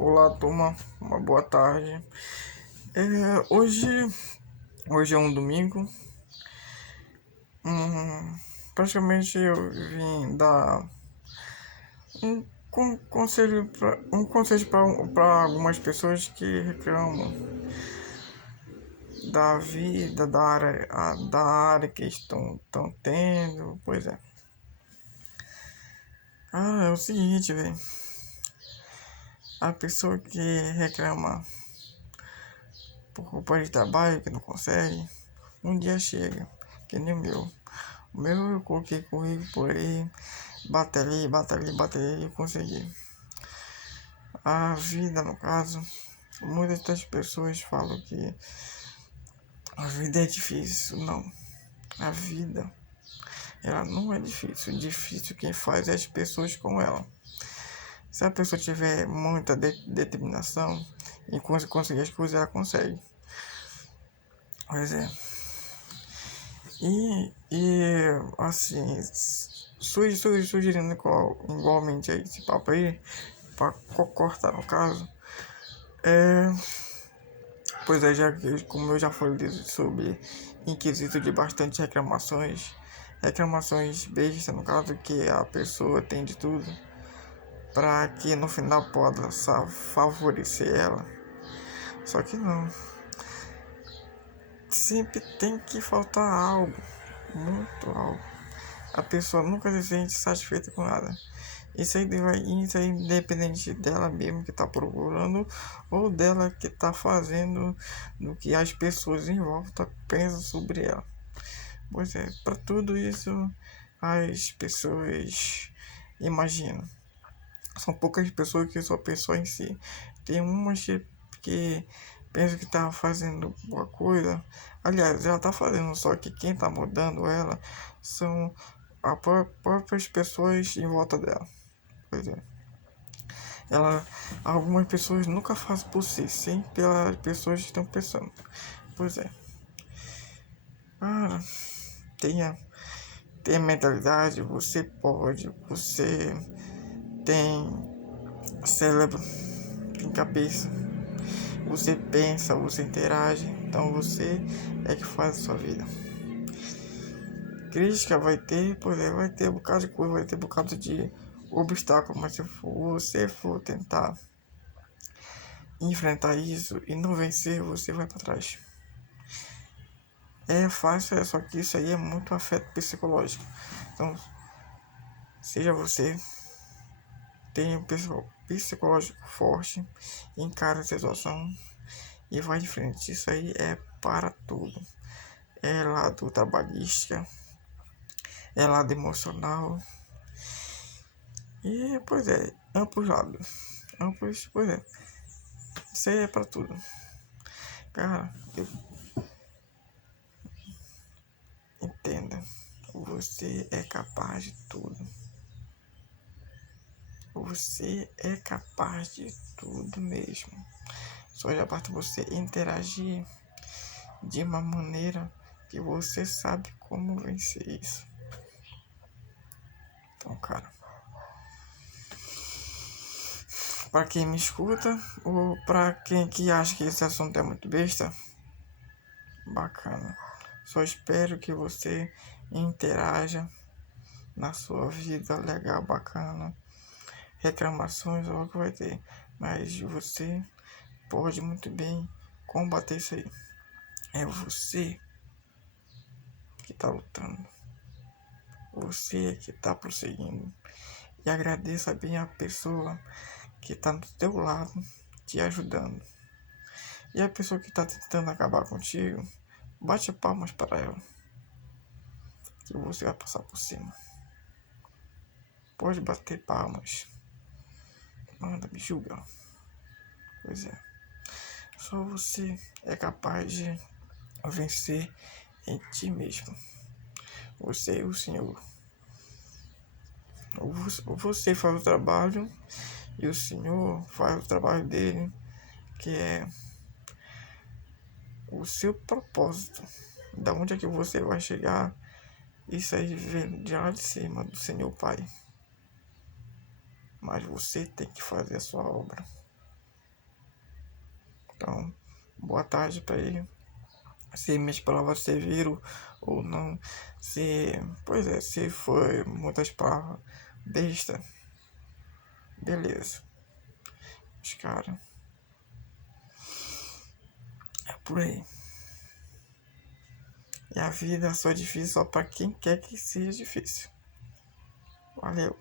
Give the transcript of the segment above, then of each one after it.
Olá, turma, uma boa tarde. Hoje é um domingo. Praticamente eu vim dar um conselho para algumas pessoas que reclamam da vida, da área que estão tendo. Pois é. É o seguinte, velho. A pessoa que reclama por culpa de trabalho, que não consegue, um dia chega, que nem o meu. O meu eu coloquei currículo por aí, batalhei e consegui. A vida, no caso, muitas das pessoas falam que a vida é difícil. Não, a vida, ela não é difícil. Difícil quem faz é as pessoas com ela. Se a pessoa tiver muita determinação e conseguir as coisas, ela consegue. Pois é. Assim, sugerindo igualmente aí esse papo aí, para cortar no caso, é, pois é, como eu já falei sobre inquisito de bastante reclamações bestas, no caso, que a pessoa tem de tudo, para que no final possa favorecer ela. Só que não, sempre tem que faltar algo, muito algo. A pessoa nunca se sente satisfeita com nada. Isso aí independente dela mesmo que está procurando ou dela que está fazendo do que as pessoas em volta pensam sobre ela. Pois é, para tudo isso as pessoas imaginam. São poucas pessoas que só pensam em si. Tem umas que pensam que está fazendo boa coisa. Aliás, ela está fazendo, só que quem está mudando ela são as próprias pessoas em volta dela. Pois é. Algumas pessoas nunca fazem por si, sim pelas pessoas que estão pensando. Pois é. Cara, tenha, tenha mentalidade, você pode, você tem cérebro, tem cabeça, você pensa, você interage, então você é que faz a sua vida. Crítica vai ter, pois é, vai ter um bocado de coisa, vai ter um bocado de obstáculo, mas se você for tentar enfrentar isso e não vencer, você vai para trás. É fácil, só que isso aí é muito afeto psicológico. Então, seja você, tenha um psicológico forte, encara a situação e vai de frente. Isso aí é para tudo. É lado trabalhista, é lado emocional. E, pois é, amplos lados. Pois é. Isso aí é para tudo. Cara, entenda. Você é capaz de tudo. Você é capaz de tudo mesmo. Só já basta você interagir de uma maneira que você sabe como vencer isso. Então, cara, para quem me escuta ou para quem que acha que esse assunto é muito besta, bacana. Só espero que você interaja na sua vida legal, bacana. Reclamações ou o que vai ter, mas você pode muito bem combater isso aí. É você que está lutando. Você que está prosseguindo. E agradeça bem a pessoa que está do teu lado, te ajudando. E a pessoa que está tentando acabar contigo, bate palmas para ela. Que você vai passar por cima. Pode bater palmas. Manda, me julga. Pois é. Só você é capaz de vencer em ti mesmo. Você é o Senhor. Você faz o trabalho e o Senhor faz o trabalho dele, que é o seu propósito. Da onde é que você vai chegar? Isso aí vem de lá de cima do Senhor Pai. Mas você tem que fazer a sua obra. Então, boa tarde pra ele. Se minhas palavras serviram ou não. Se foi muitas palavras besta, beleza. Mas, cara, é por aí. E a vida só é difícil só pra quem quer que seja difícil. Valeu.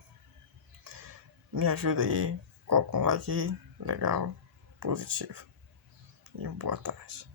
Me ajuda aí. Coloca um like aí. Legal. Positivo. E boa tarde.